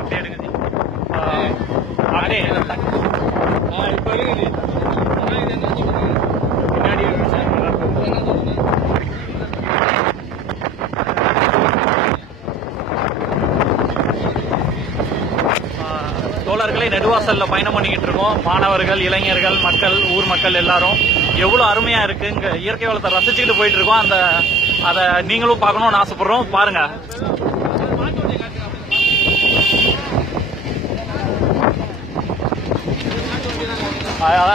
அப்படியே எடுக்குது அப்படியே இப்போ இருக்குது பின்னாடி தோழர்களை நெடுவாசல்ல பயணம் பண்ணிக்கிட்டு இருக்கோம். மாணவர்கள், இளைஞர்கள், மக்கள், ஊர் மக்கள் எல்லாரும் எவ்வளவு அருமையா இருக்கு இங்க இயற்கை வளத்தை ரசிச்சுக்கிட்டு போயிட்டு இருக்கோம். அதை நீங்களும் பார்க்கணும்னு ஆசைப்படுறோம். பாருங்க.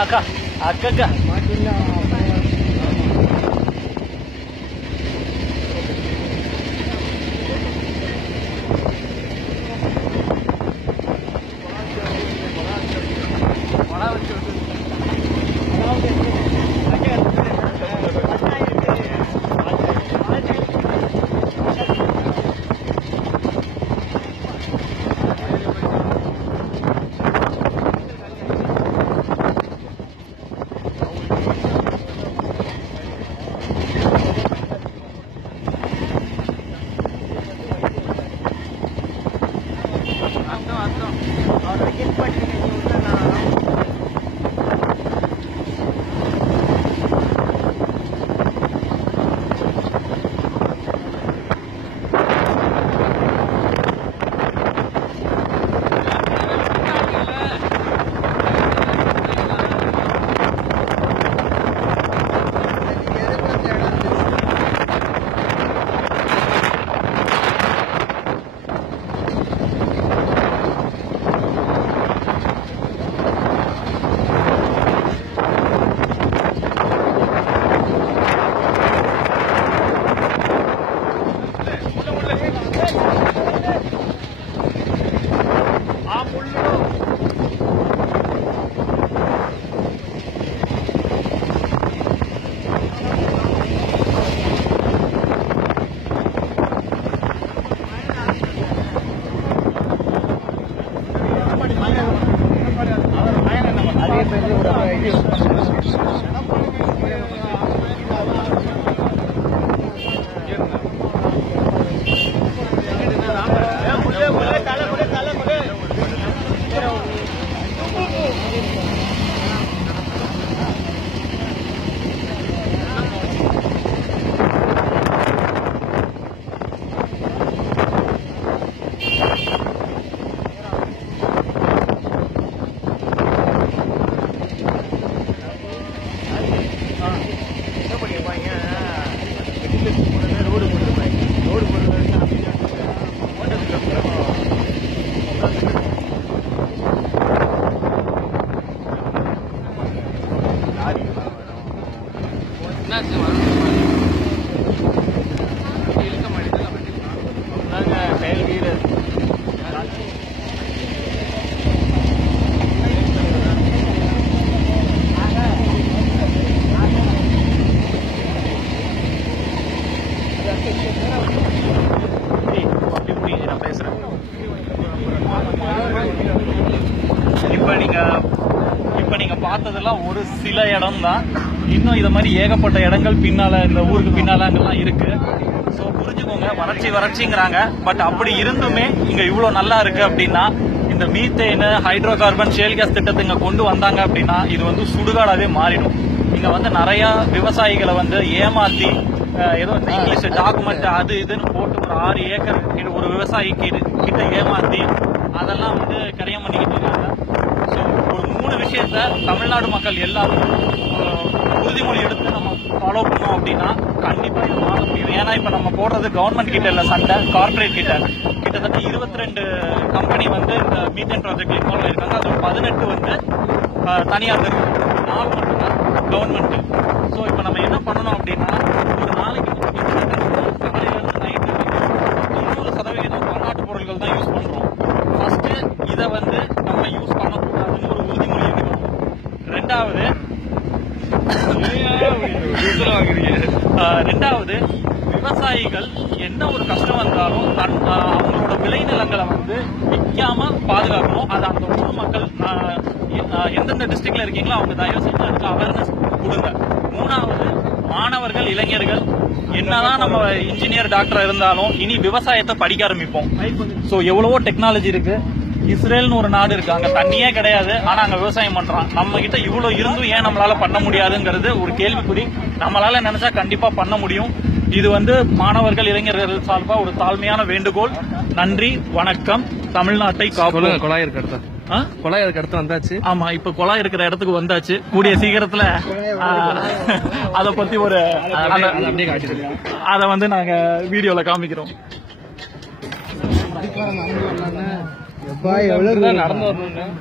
அக்கா அக்கா இப்ப நீங்க பார்த்ததெல்லாம் ஒரு சில இடம் தான். இன்னும் இத மாதிரி ஏகப்பட்ட இடங்கள் பின்னால இந்த ஊருக்கு பின்னால அங்கெல்லாம் இருக்கு. ஸோ புரிஞ்சுக்கோங்க, வறட்சிங்கிறாங்க. பட் அப்படி இருந்துமே இங்க இவ்வளவு நல்லா இருக்கு அப்படின்னா, இந்த methane, hydrocarbon, shale gas திட்டத்தை இங்க கொண்டு வந்தாங்க அப்படின்னா இது வந்து சுடுகாடாவே மாறிடும். இங்க வந்து நிறைய விவசாயிகளை வந்து ஏமாத்தி ஏதோ இங்கிலீஷ் டாக்குமெண்ட் அது இதுன்னு போட்டு ஒரு 6 ஏக்கர் ஒரு விவசாயிக்கு கிட்ட ஏமாத்தி அதெல்லாம் வந்து கரையம் பண்ணிக்கிட்டு இருக்காங்க. ஸோ ஒரு 3 விஷயத்த தமிழ்நாடு மக்கள் எல்லாரும் உறுதிமொழி எடுத்து நம்ம ஃபாலோ பண்ணோம் அப்படின்னா கண்டிப்பா இது மாற முடியும். ஏன்னா இப்ப நம்ம போடுறது கவர்மெண்ட் கிட்ட இல்ல சண்டை, கார்பரேட் கிட்ட. கிட்டத்தட்ட 22 கம்பெனி வந்து இந்த மீத்தேன் ப்ராஜெக்ட்ல இன்வால்வ் ஆயிருக்காங்க. அது 18 வந்து தனியார் நிறுவனம், 4 மட்டும்தான் கவர்மெண்ட். ஸோ இப்ப நம்ம என்ன பண்ணணும் அப்படின்னா, ஒரு நாளைக்கு காலையில இருந்து நைட்டு 90% பன்னாட்டு பொருட்கள் தான் யூஸ் பண்றோம். ஃபர்ஸ்ட் இதை வந்து நம்ம யூஸ் பண்ணக்கூடாதுன்னு ஒரு உறுதிமொழி எடுக்கணும். ரெண்டாவது விவசாயிகள் என்ன ஒரு கஷ்டம் வந்தாலும் அவங்களோட விளைநிலங்களை வந்து விற்காம பாதுகாக்கணும். அது அந்த ஊர் மக்கள் எந்தெந்த டிஸ்ட்ரிக்ட்ல இருக்கீங்களோ அவங்க தயவு செஞ்சு அதுக்கு அவேர்னஸ் கொடுங்க. 3வது மாணவர்கள், இளைஞர்கள் என்னதான் நம்ம இன்ஜினியர் டாக்டர் இருந்தாலும் இனி விவசாயத்தை படிக்க ஆரம்பிப்போம். சோ எவ்வளவோ டெக்னாலஜி இருக்கு. இஸ்ரேல்னு ஒரு நாடு இருக்கு, அங்க தண்ணியே கிடையாது, ஆனா அங்க விவசாயம் பண்றான். நம்ம கிட்ட இவ்வளவு இருந்தும் ஏன் நம்மளால பண்ண முடியாதுங்கிறது ஒரு கேள்விக்குறி. நம்மளால நினைச்சா கண்டிப்பா பண்ண முடியும். இது மாணவர்கள் இளைஞர்கள் சார்பா ஒரு தாழ்மையான வேண்டுகோள். நன்றி, வணக்கம். தமிழ்நாட்டை காப்போம். குழாய் இருக்க இடத்த குழாய் இருக்க இடத்துல வந்தாச்சு. ஆமா, இப்ப குழாய் இருக்கிற இடத்துக்கு வந்தாச்சு. கூடிய சீக்கிரத்துல அத பத்தி ஒரு அத நாங்க வீடியோல காமிக்கிறோம். நடந்து வரணும்.